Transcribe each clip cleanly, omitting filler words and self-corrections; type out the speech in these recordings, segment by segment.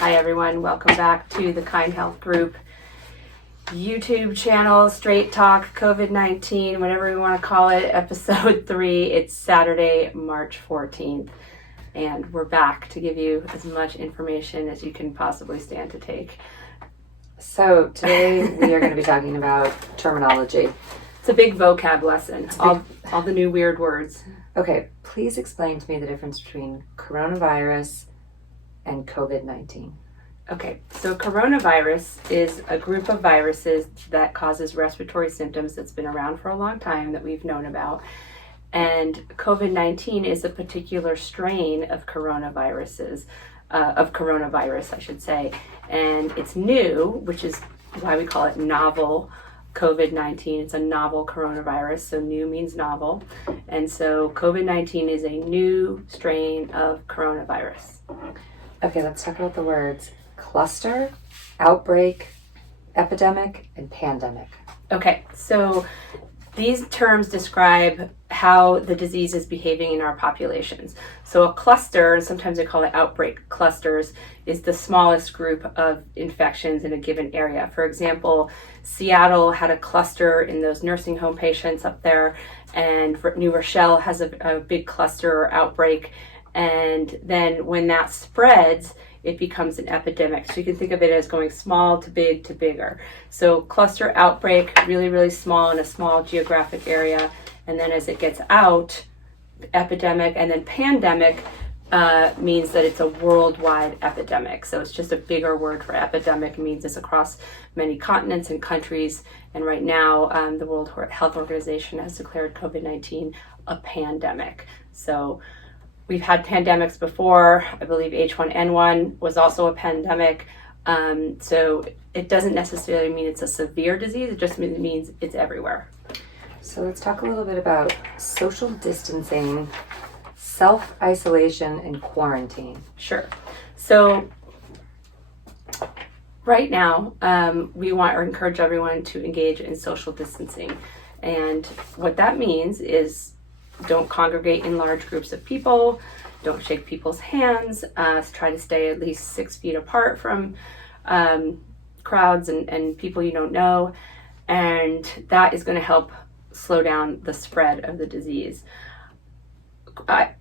Hi everyone, welcome back to the Kind Health Group YouTube channel, Straight Talk COVID-19, whatever we want to call it, episode 3. It's Saturday, March 14th, and we're back to give you as much information as you can possibly stand to take. So today we are going to be talking about terminology. It's a big vocab lesson, all the new weird words. Okay, please explain to me the difference between coronavirus and COVID-19. Okay, so coronavirus is a group of viruses that causes respiratory symptoms that's been around for a long time that we've known about. And COVID-19 is a particular strain of coronavirus, I should say. And it's new, which is why we call it novel COVID-19. It's a novel coronavirus, so new means novel. And so COVID-19 is a new strain of coronavirus. Okay, let's talk about the words cluster, outbreak, epidemic, and pandemic. Okay, so these terms describe how the disease is behaving in our populations. So a cluster, and sometimes they call it outbreak clusters, is the smallest group of infections in a given area. For example, Seattle had a cluster in those nursing home patients up there, and New Rochelle has a big cluster or outbreak. And then when that spreads, it becomes an epidemic. So you can think of it as going small to big to bigger. So cluster outbreak, really, really small in a small geographic area. And then as it gets out, epidemic, and then pandemic means that it's a worldwide epidemic. So it's just a bigger word for epidemic. It means it's across many continents and countries. And right now, the World Health Organization has declared COVID-19 a pandemic. So we've had pandemics before. I believe H1N1 was also a pandemic. So it doesn't necessarily mean it's a severe disease. It just means it's everywhere. So let's talk a little bit about social distancing, self-isolation, and quarantine. Sure. So right now, we want to encourage everyone to engage in social distancing. And what that means is don't congregate in large groups of people, don't shake people's hands, try to stay at least 6 feet apart from crowds and people you don't know, and that is going to help slow down the spread of the disease.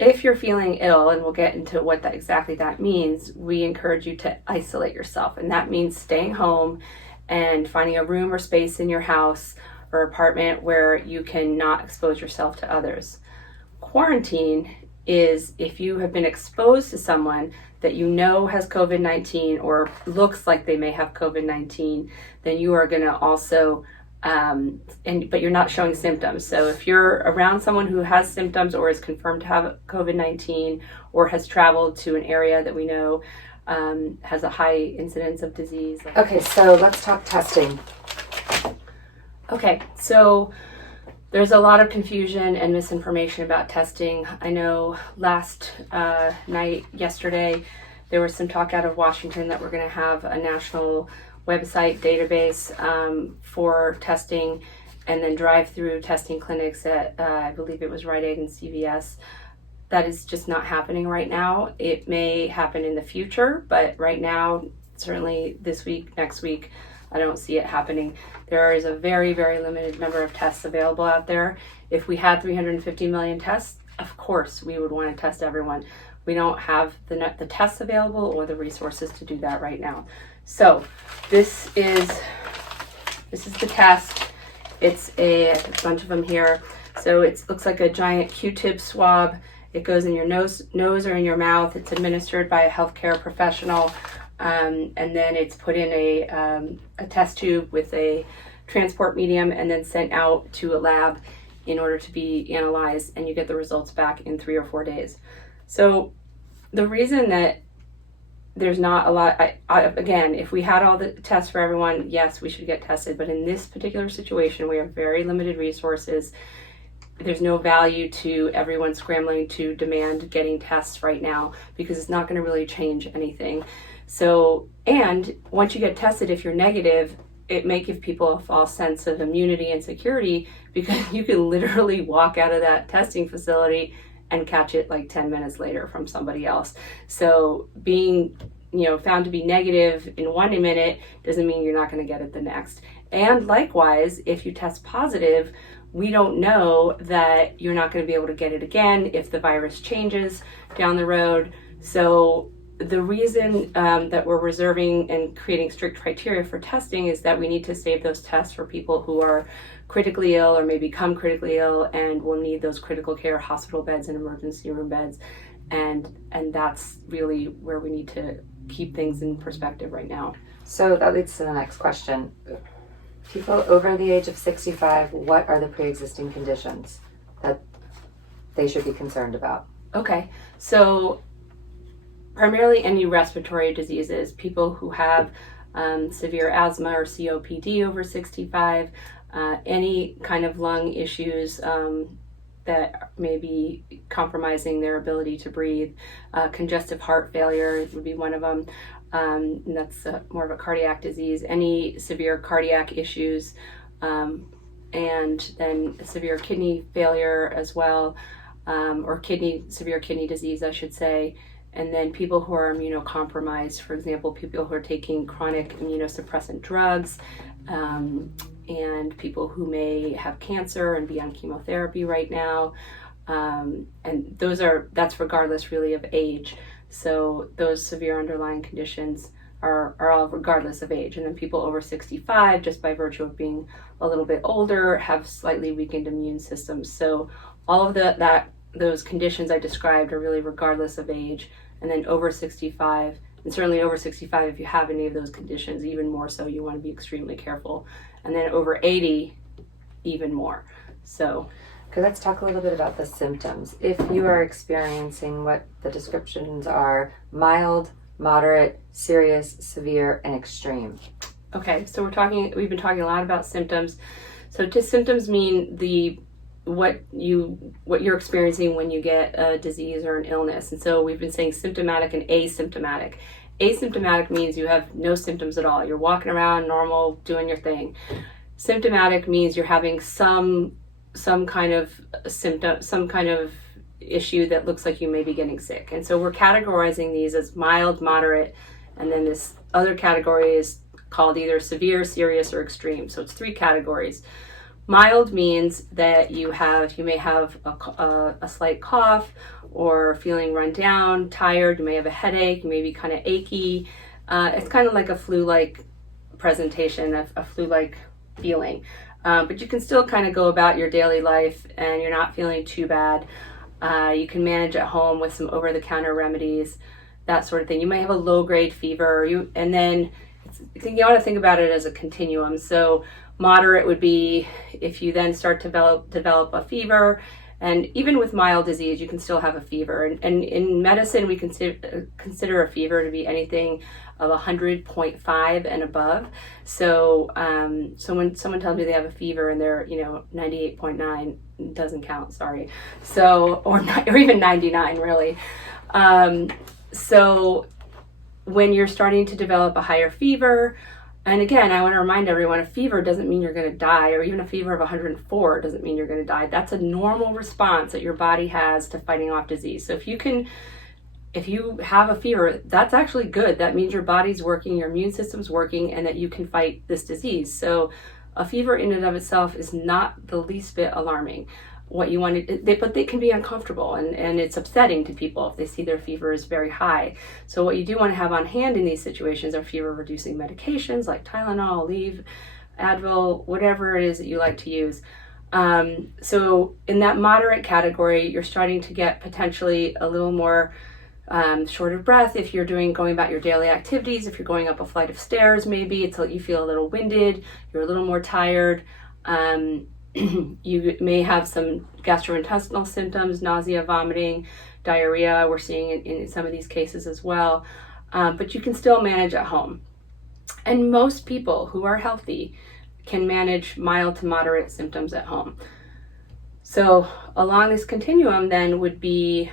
If you're feeling ill, and we'll get into what exactly that means, we encourage you to isolate yourself, and that means staying home and finding a room or space in your house or apartment where you can not expose yourself to others. Quarantine is if you have been exposed to someone that you know has COVID-19 or looks like they may have COVID-19, then you are going to also, but you're not showing symptoms. So if you're around someone who has symptoms or is confirmed to have COVID-19 or has traveled to an area that we know has a high incidence of disease. Okay, so let's talk testing. Okay, so there's a lot of confusion and misinformation about testing. I know last night, yesterday, there was some talk out of Washington that we're going to have a national website database for testing, and then drive-through testing clinics at, I believe it was Rite Aid and CVS. That is just not happening right now. It may happen in the future, but right now, certainly this week, next week, I don't see it happening. There is a very, very limited number of tests available out there. If we had 350 million tests, of course we would want to test everyone. We don't have the tests available or the resources to do that right now. So this is the test. It's a bunch of them here. So it looks like a giant Q-tip swab. It goes in your nose or in your mouth. It's administered by a healthcare professional. And then it's put in a test tube with a transport medium and then sent out to a lab in order to be analyzed, and you get the results back in 3 or 4 days. So the reason that there's not a lot, again, if we had all the tests for everyone, yes, we should get tested, but in this particular situation, we have very limited resources. There's no value to everyone scrambling to demand getting tests right now because it's not going to really change anything. So, and once you get tested, if you're negative, it may give people a false sense of immunity and security because you can literally walk out of that testing facility and catch it like 10 minutes later from somebody else. So being found to be negative in 1 minute doesn't mean you're not going to get it the next. And likewise, if you test positive, we don't know that you're not going to be able to get it again if the virus changes down the road. So the reason that we're reserving and creating strict criteria for testing is that we need to save those tests for people who are critically ill or may become critically ill and will need those critical care hospital beds and emergency room beds. And that's really where we need to keep things in perspective right now. So that leads to the next question. People over the age of 65, what are the pre-existing conditions that they should be concerned about? Okay, so primarily any respiratory diseases, people who have severe asthma or COPD over 65, any kind of lung issues that may be compromising their ability to breathe. Congestive heart failure would be one of them. And that's more of a cardiac disease. Any severe cardiac issues, and then severe kidney failure as well, or severe kidney disease, I should say. And then people who are immunocompromised, for example, people who are taking chronic immunosuppressant drugs, and people who may have cancer and be on chemotherapy right now. And that's regardless really of age. So those severe underlying conditions are all regardless of age. And then people over 65, just by virtue of being a little bit older, have slightly weakened immune systems. So all of those conditions I described are really regardless of age. And then over 65, and certainly over 65, if you have any of those conditions, even more so, you want to be extremely careful. And then over 80, even more. So, okay, let's talk a little bit about the symptoms. If you are experiencing what the descriptions are: mild, moderate, serious, severe, and extreme. Okay, so we've been talking a lot about symptoms. So symptoms mean what you're experiencing when you get a disease or an illness. And so we've been saying symptomatic and asymptomatic. Asymptomatic means you have no symptoms at all. You're walking around normal, doing your thing. Symptomatic means you're having some kind of symptom, some kind of issue that looks like you may be getting sick. And so we're categorizing these as mild, moderate, and then this other category is called either severe, serious, or extreme. So it's 3 categories. Mild means that you may have a slight cough or feeling run down, tired, you may have a headache, you may be kind of achy. It's kind of like a flu-like presentation, a flu-like feeling. But you can still kind of go about your daily life and you're not feeling too bad. You can manage at home with some over-the-counter remedies, that sort of thing. You may have a low-grade fever, and then you ought to think about it as a continuum. So moderate would be if you then start to develop a fever, and even with mild disease, you can still have a fever. And in medicine, we consider a fever to be anything of 100.5 and above. So when someone tells me they have a fever and they're 98.9, doesn't count. Sorry. So or even 99 really. So when you're starting to develop a higher fever. And again, I want to remind everyone, a fever doesn't mean you're going to die, or even a fever of 104 doesn't mean you're going to die. That's a normal response that your body has to fighting off disease. So if you have a fever, that's actually good. That means your body's working, your immune system's working, and that you can fight this disease. So a fever in and of itself is not the least bit alarming. What you want to, but they can be uncomfortable and it's upsetting to people if they see their fever is very high. So what you do want to have on hand in these situations are fever reducing medications like Tylenol, Aleve, Advil, whatever it is that you like to use. So in that moderate category, you're starting to get potentially a little more short of breath if you're going about your daily activities. If you're going up a flight of stairs, maybe you feel a little winded, you're a little more tired. You may have some gastrointestinal symptoms, nausea, vomiting, diarrhea. We're seeing it in some of these cases as well. But you can still manage at home. And most people who are healthy can manage mild to moderate symptoms at home. So along this continuum then would be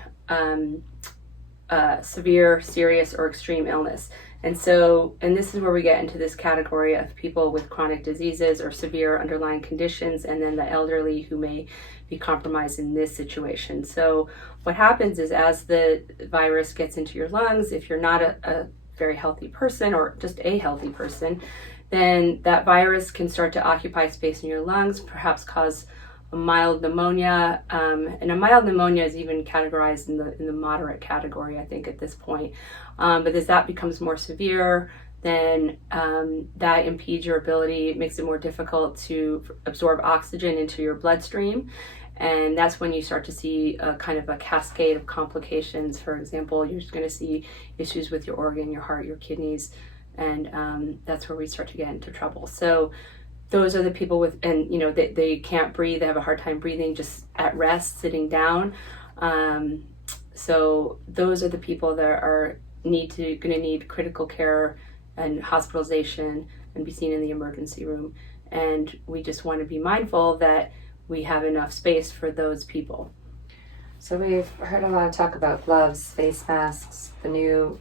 severe, serious, or extreme illness. And this is where we get into this category of people with chronic diseases or severe underlying conditions, and then the elderly who may be compromised in this situation. So what happens is as the virus gets into your lungs, if you're not a very healthy person or just a healthy person, then that virus can start to occupy space in your lungs, perhaps cause a mild pneumonia. And a mild pneumonia is even categorized in the moderate category, I think, at this point. But as that becomes more severe, then that impedes your ability, it makes it more difficult to absorb oxygen into your bloodstream. And that's when you start to see a kind of a cascade of complications. For example, you're just going to see issues with your organ, your heart, your kidneys, and that's where we start to get into trouble. So those are the people with, and you know, they can't breathe, they have a hard time breathing, just at rest, sitting down. So those are the people that are going to need critical care and hospitalization and be seen in the emergency room. And we just want to be mindful that we have enough space for those people. So we've heard a lot of talk about gloves, face masks. The new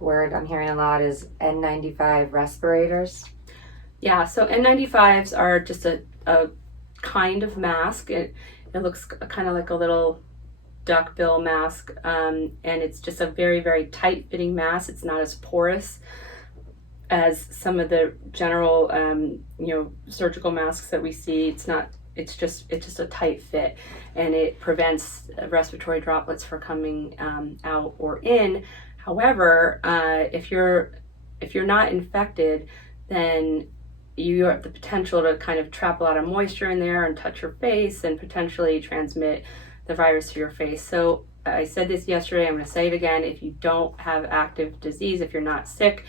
word I'm hearing a lot is N95 respirators. Yeah, so N95s are just a kind of mask. It looks kind of like a little duckbill mask, and it's just a very, very tight-fitting mask. It's not as porous as some of the general, surgical masks that we see. It's just a tight fit, and it prevents respiratory droplets from coming out or in. However, if you're not infected, then you have the potential to kind of trap a lot of moisture in there and touch your face and potentially transmit the virus to your face. So I said this yesterday, I'm going to say it again. If you don't have active disease, if you're not sick,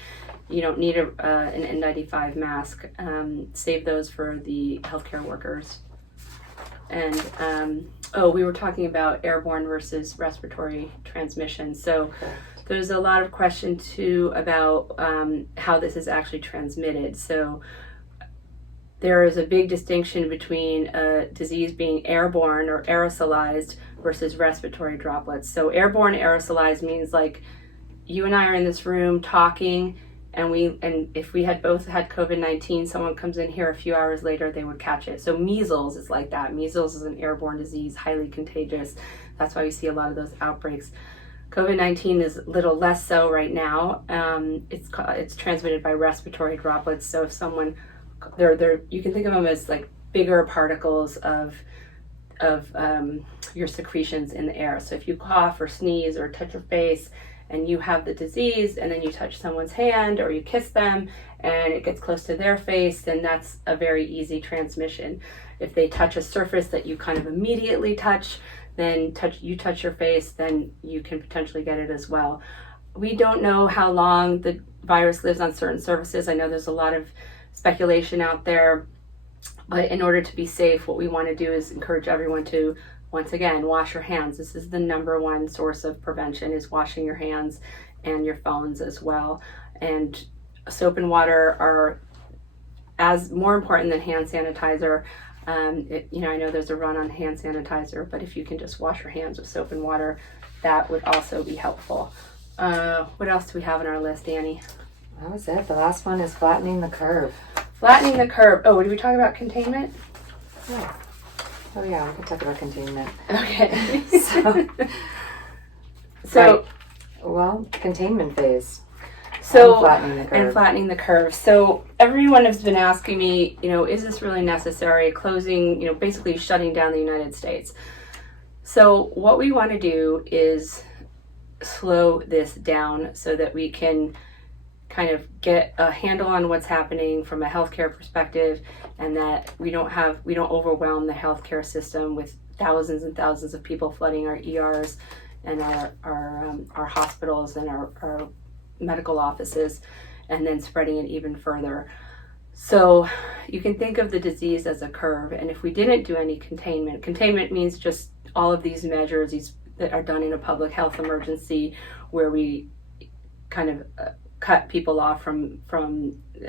you don't need an N95 mask. Save those for the healthcare workers. And we were talking about airborne versus respiratory transmission. So there's a lot of question too about how this is actually transmitted. So there is a big distinction between a disease being airborne or aerosolized versus respiratory droplets. So airborne aerosolized means like you and I are in this room talking, and if we had both had COVID-19, someone comes in here a few hours later, they would catch it. So measles is like that. Measles is an airborne disease, highly contagious. That's why we see a lot of those outbreaks. COVID-19 is a little less so right now. It's transmitted by respiratory droplets. So if someone, you can think of them as like bigger particles of your secretions in the air. So if you cough or sneeze or touch your face and you have the disease, and then you touch someone's hand or you kiss them and it gets close to their face, then that's a very easy transmission. If they touch a surface that you kind of immediately touch, then you touch your face, then you can potentially get it as well. We don't know how long the virus lives on certain surfaces. I know there's a lot of speculation out there, but in order to be safe, what we want to do is encourage everyone to, once again, wash your hands. This is the number one source of prevention, is washing your hands and your phones as well. And soap and water are as more important than hand sanitizer. I know there's a run on hand sanitizer, but if you can just wash your hands with soap and water, that would also be helpful. What else do we have on our list, Annie? That was it. The last one is flattening the curve. Flattening the curve. Oh, did we talk about containment? Yeah. Oh yeah, we can talk about containment. Okay. So right. Well, containment phase. So, and flattening the curve. So everyone has been asking me, is this really necessary? Closing, basically shutting down the United States. So what we want to do is slow this down so that we can kind of get a handle on what's happening from a healthcare perspective, and that we don't overwhelm the healthcare system with thousands and thousands of people flooding our ERs and our hospitals and our medical offices, and then spreading it even further. So you can think of the disease as a curve, and if we didn't do any containment means just all of these measures that are done in a public health emergency, where we kind of cut people off from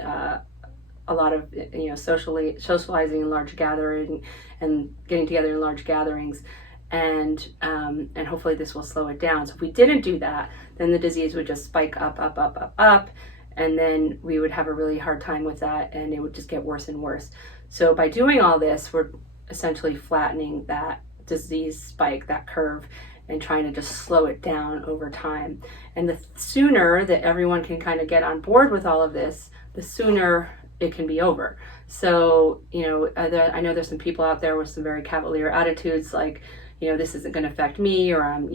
a lot of socializing in large gathering and getting together in large gatherings, and hopefully this will slow it down. So if we didn't do that, then the disease would just spike up, and then we would have a really hard time with that, and it would just get worse and worse. So by doing all this, we're essentially flattening that disease spike, that curve, and trying to just slow it down over time. And the sooner that everyone can kind of get on board with all of this, the sooner it can be over. So, I know there's some people out there with some very cavalier attitudes, like, this isn't going to affect me, or I'm,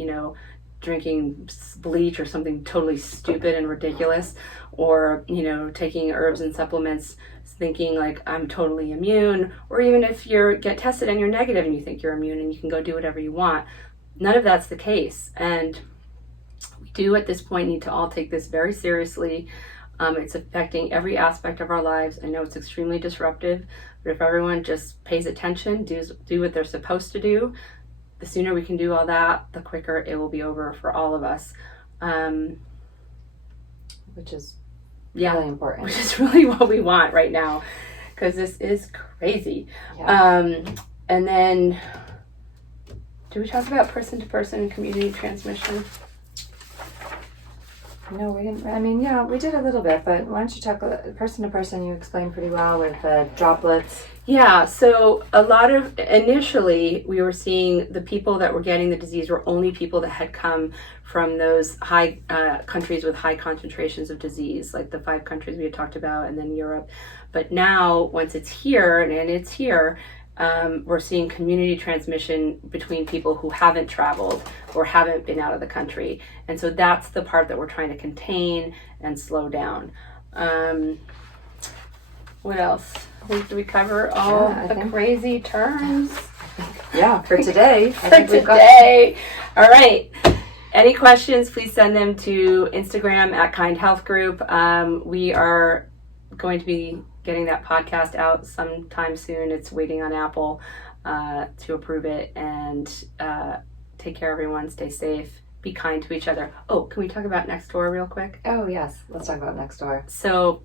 drinking bleach or something totally stupid and ridiculous, or, taking herbs and supplements thinking like I'm totally immune, or even if you get tested and you're negative and you think you're immune and you can go do whatever you want. None of that's the case. And we do at this point need to all take this very seriously. It's affecting every aspect of our lives. I know it's extremely disruptive, but if everyone just pays attention, do what they're supposed to do, the sooner we can do all that, the quicker it will be over for all of us. Which is really important. Which is really what we want right now, because this is crazy. Yeah. And then, do we talk about person-to-person community transmission? No, we didn't. I mean, yeah, we did a little bit, but why don't you talk person to person? You explained pretty well with droplets. Yeah, so initially we were seeing the people that were getting the disease were only people that had come from those high countries with high concentrations of disease, like the 5 countries we had talked about, and then Europe. But now, once it's here, and it's here, we're seeing community transmission between people who haven't traveled or haven't been out of the country. And so that's the part that we're trying to contain and slow down. What else? Did we cover all the crazy terms? Yeah, for today. All right. Any questions, please send them to Instagram at Kind Health Group. We are going to be getting that podcast out sometime soon. It's waiting on Apple to approve it. And take care, everyone. Stay safe. Be kind to each other. Oh, can we talk about Nextdoor real quick? Oh, yes. Let's talk about Nextdoor. So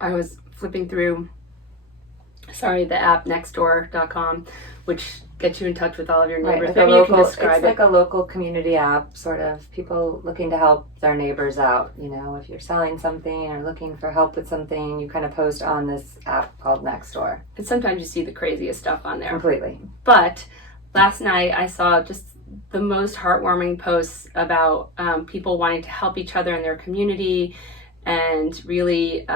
I was flipping through, the app Nextdoor.com, which gets you in touch with all of your neighbors. Right, Maybe you can describe it. It's like a local community app, sort of people looking to help their neighbors out. If you're selling something or looking for help with something, you kind of post on this app called Nextdoor. And sometimes you see the craziest stuff on there. Completely. But last night I saw just the most heartwarming posts about people wanting to help each other in their community, and really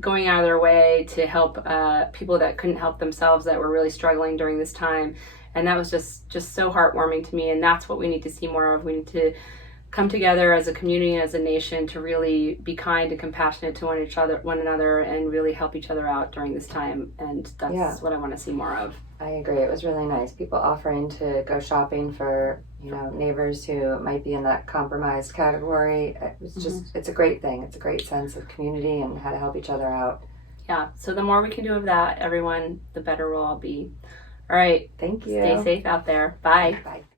going out of their way to help people that couldn't help themselves, that were really struggling during this time. And that was just so heartwarming to me, and that's what we need to see more of. We need to come together as a community and as a nation to really be kind and compassionate to one another, and really help each other out during this time. And that's what I want to see more of. I agree. It was really nice. People offering to go shopping for, neighbors who might be in that compromised category. It was just, It's a great thing. It's a great sense of community and how to help each other out. Yeah. So the more we can do of that, everyone, the better we'll all be. All right. Thank you. Stay safe out there. Bye. Bye.